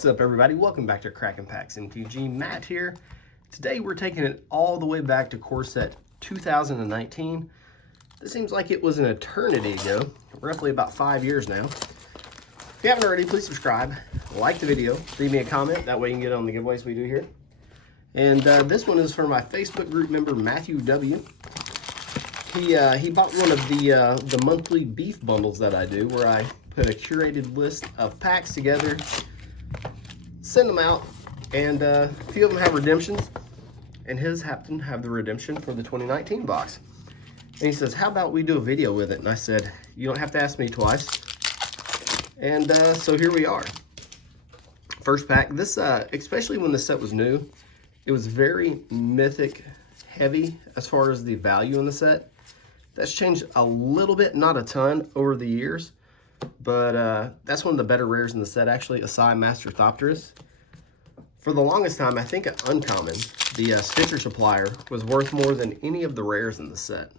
What's up, everybody? Welcome back to Crackin' Packs MTG. Matt here. Today we're taking it all the way back to core set 2019. This seems like it was an eternity ago, roughly about 5 years now. If you haven't already, please subscribe, like the video, leave me a comment. That way you can get on the giveaways we do here. And this one is from my Facebook group member, Matthew W. He bought one of the monthly beef bundles that I do, where I put a curated list of packs together, send them out, and a few of them have redemptions, and his happened to have the redemption for the 2019 box. And he says, how about we do a video with it? And I said, you don't have to ask me twice. And so here we are. First pack. This, especially when the set was new, it was very mythic heavy as far as the value in the set. That's changed a little bit, not a ton, over the years. But that's one of the better rares in the set, actually, Asai Master Thopterus. For the longest time, I think an uncommon, the Stitcher Supplier, was worth more than any of the rares in the set.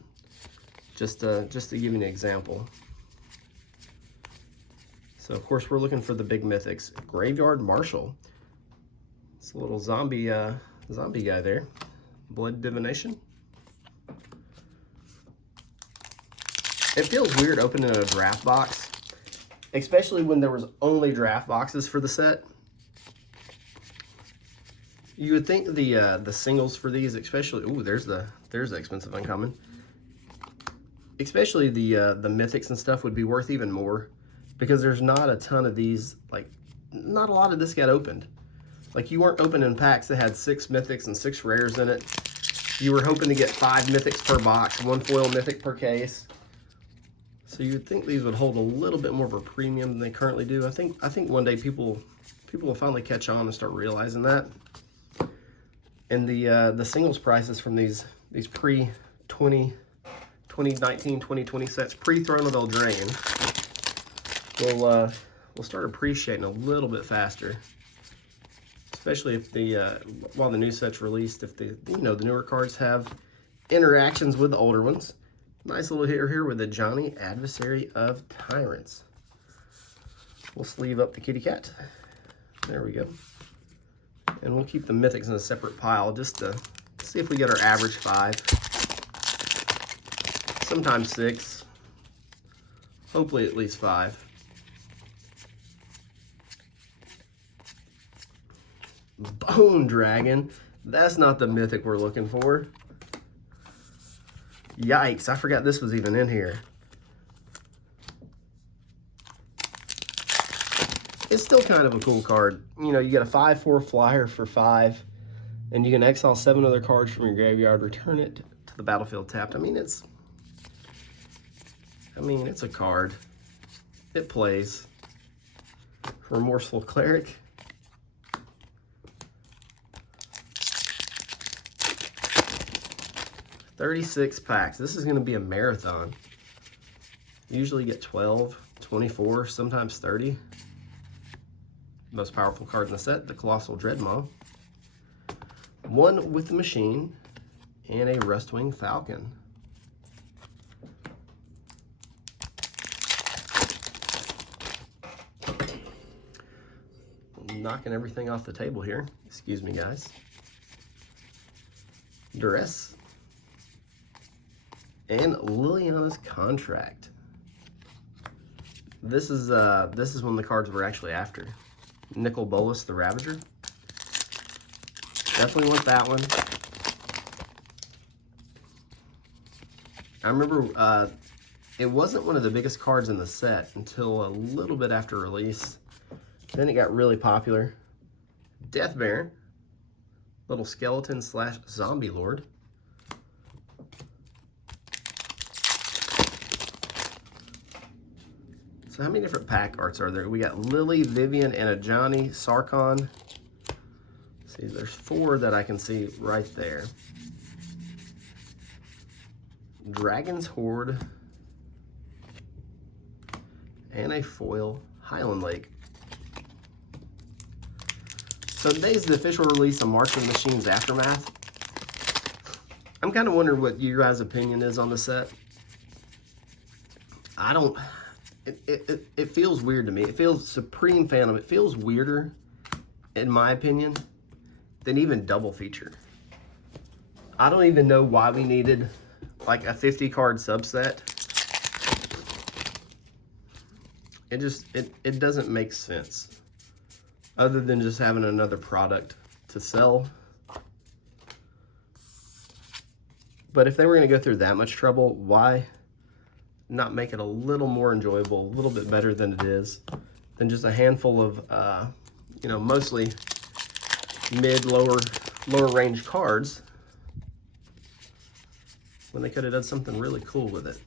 Just to give you an example. So, of course, we're looking for the big mythics. Graveyard Marshal. It's a little zombie guy there. Blood Divination. It feels weird opening a draft box, especially when there was only draft boxes for the set. You would think the singles for these, especially, ooh, there's the expensive uncommon. Especially the mythics and stuff would be worth even more, because there's not a ton of these. Like, not a lot of this got opened. Like, you weren't opening packs that had 6 mythics and 6 rares in it. You were hoping to get 5 mythics per box, 1 foil mythic per case. So you would think these would hold a little bit more of a premium than they currently do. I think one day people will finally catch on and start realizing that. And the singles prices from these pre-2019, 2020 sets, pre-Throne of Eldraine, will start appreciating a little bit faster. Especially if while the new set's released, if the newer cards have interactions with the older ones. Nice little hitter here with the Johnny, Adversary of Tyrants. We'll sleeve up the kitty cat. There we go. And we'll keep the mythics in a separate pile just to see if we get our average 5. Sometimes 6. Hopefully at least 5. Bone Dragon. That's not the mythic we're looking for. Yikes, I forgot this was even in here. It's still kind of a cool card. You know, you get a 5/4 flyer for 5, and you can exile 7 other cards from your graveyard, return it to the battlefield tapped. I mean, it's a card. It plays. Remorseful Cleric. $36 packs. This is going to be a marathon. You usually get 12, 24, sometimes 30. Most powerful card in the set, the Colossal Dreadmaw. One with the Machine, and a Rustwing Falcon. Knocking everything off the table here. Excuse me, guys. Duress. And Liliana's Contract. This is one of the cards we're actually after. Nicol Bolas the Ravager. Definitely want that one. I remember it wasn't one of the biggest cards in the set until a little bit after release. Then it got really popular. Death Baron. Little skeleton / zombie lord. So how many different pack arts are there? We got Lily, Vivian, and a Johnny, Sarkhan. See, there's 4 that I can see right there. Dragon's Horde. And a foil Highland Lake. So today's the official release of March of Machines Aftermath. I'm kind of wondering what your guys' opinion is on the set. I don't... It feels weird to me. It feels Supreme Phantom. It feels weirder in my opinion, than even double feature. I don't even know why we needed like a 50 card subset. It doesn't make sense other than just having another product to sell. But if they were going to go through that much trouble, why not make it a little more enjoyable, a little bit better than it is, than just a handful of, you know, mostly lower range cards, when they could have done something really cool with it.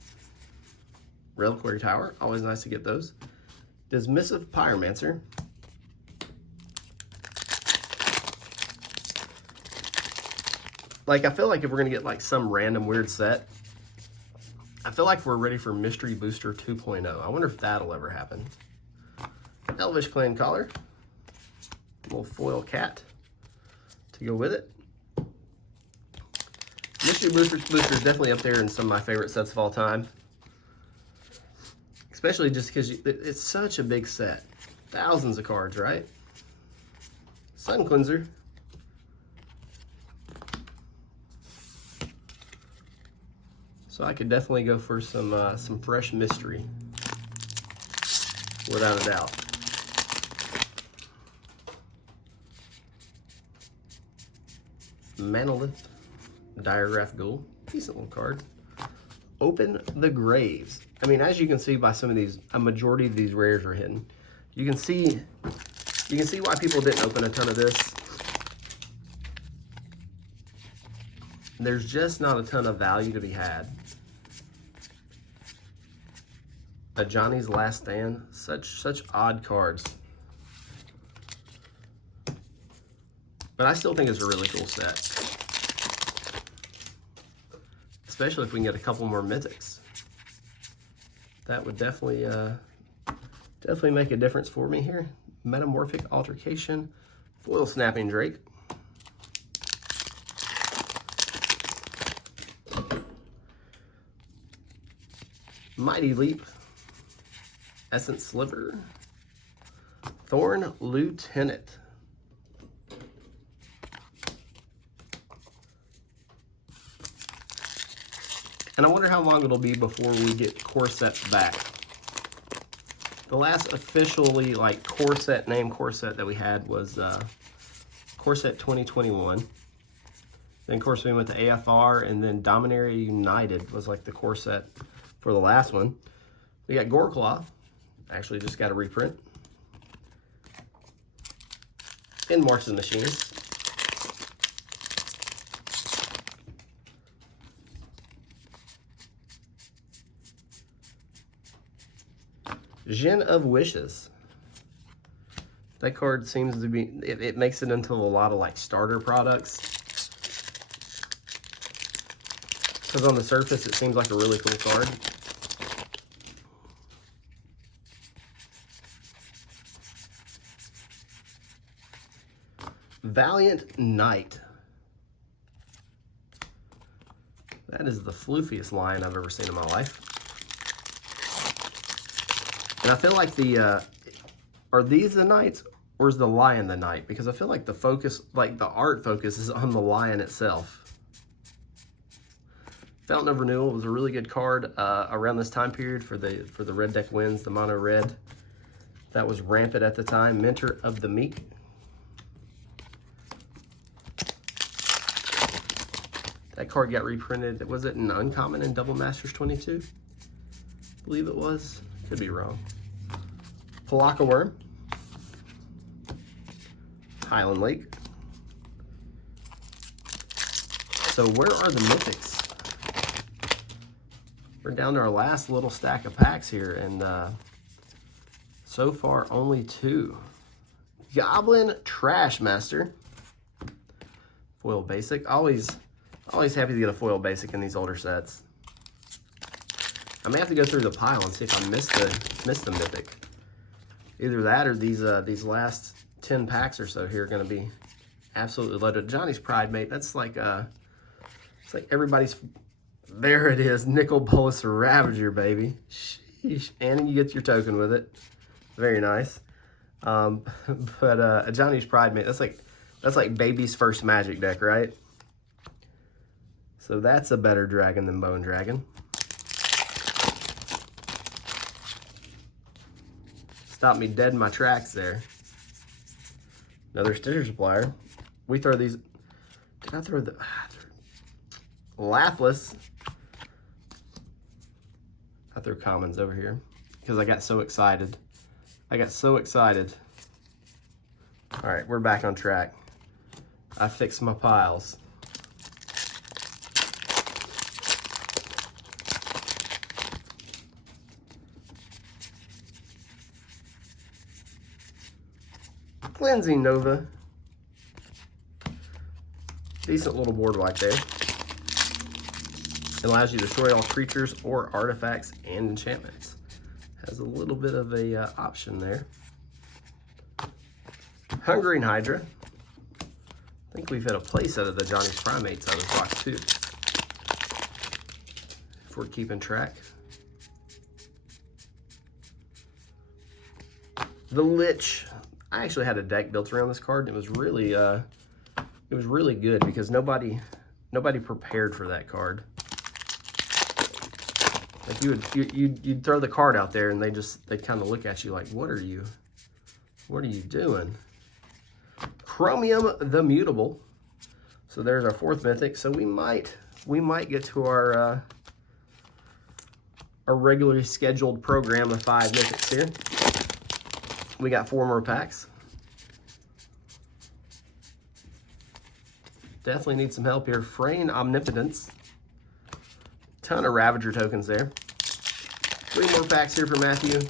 Reliquary Tower, always nice to get those. Dismissive Pyromancer. Like, I feel like if we're going to get like some random weird set, I feel like we're ready for Mystery Booster 2.0. I wonder if that'll ever happen. Elvish Clan Collar. Little foil cat to go with it. Mystery Booster is definitely up there in some of my favorite sets of all time. Especially just because it's such a big set. Thousands of cards, right? Sun Cleanser. So I could definitely go for some fresh mystery, without a doubt. Manolith, Diregraph Ghoul, decent little card. Open the Graves. I mean, as you can see by some of these, a majority of these rares are hidden. You can see why people didn't open a ton of this. There's just not a ton of value to be had. A Johnny's Last Stand, such odd cards. But I still think it's a really cool set. Especially if we can get a couple more mythics. That would definitely make a difference for me here. Metamorphic Altercation, Foil Snapping Drake. Mighty Leap, Essence Sliver, Thorn Lieutenant. And I wonder how long it'll be before we get core sets back. The last officially like core set that we had was core set 2021. Then of course we went to AFR, and then Dominaria United was like the core set for the last one. We got Goreclaw, actually just got a reprint. In March of the Machines. Djinn of Wishes. That card seems to be, it makes it into a lot of like starter products. Because on the surface it seems like a really cool card. Valiant Knight. That is the floofiest lion I've ever seen in my life. And I feel like are these the knights, or is the lion the knight? Because I feel like the focus, like the art focus, is on the lion itself. Fountain of Renewal was a really good card around this time period for the red deck wins, the mono red. That was rampant at the time. Mentor of the Meek. That card got reprinted. Was it an uncommon in Double Masters 22? I believe it was. Could be wrong. Pelakka Worm. Highland Lake. So where are the mythics? We're down to our last little stack of packs here, and so far only 2. Goblin Trash Master. Foil basic. Always happy to get a foil basic in these older sets. I may have to go through the pile and see if I missed the mythic. Either that or these last 10 packs or so here are going to be absolutely loaded. Johnny's Pride, mate. That's like it's like everybody's. There it is, Nicol Bolas Ravager, baby. Sheesh. And you get your token with it. Very nice. But a Johnny's Pride mate, that's like baby's first Magic deck, right? So that's a better dragon than Bone Dragon. Stopped me dead in my tracks there. Another Stitcher Supplier. We throw these. Did I throw the Lapras? I threw commons over here because I got so excited. All right, we're back on track. I fixed my piles. Cleansing Nova. Decent little board wipe there. It allows you to destroy all creatures or artifacts and enchantments. Has a little bit of a option there. Hungering Hydra. I think we've had a place out of the Johnny's Primates out of this box too, if we're keeping track. The Lich. I actually had a deck built around this card, and it was really good because nobody prepared for that card. Like you'd throw the card out there, and they'd kind of look at you like, what are you doing? Chromium the Mutable. So there's our 4th mythic. So we might get to our regularly scheduled program of 5 mythics here. We got 4 more packs. Definitely need some help here. Fraying Omnipotence. Ton of Ravager tokens there. 3 more packs here for Matthew.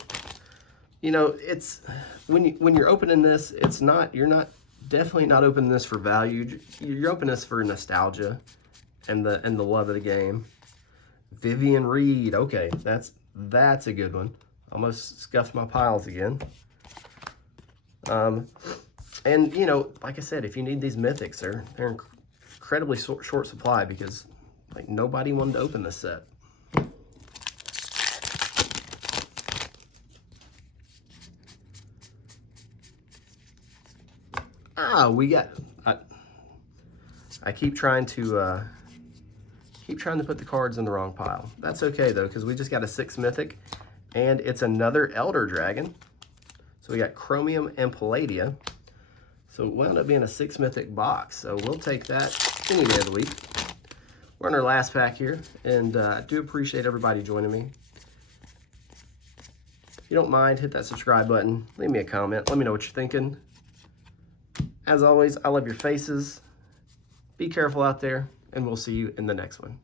You know, it's when you're opening this, you're definitely not opening this for value. You're opening this for nostalgia and the love of the game. Vivian Reed. Okay, that's a good one. Almost scuffed my piles again. And you know, like I said, if you need these mythics, they're incredibly short supply because like nobody wanted to open this set. We got. I keep trying to put the cards in the wrong pile. That's okay though, because we just got a 6 mythic, and it's another Elder Dragon. So we got Chromium and Palladia. So it wound up being a 6 mythic box. So we'll take that any day of the week. We're on our last pack here, and I do appreciate everybody joining me. If you don't mind, hit that subscribe button. Leave me a comment. Let me know what you're thinking. As always, I love your faces. Be careful out there, and we'll see you in the next one.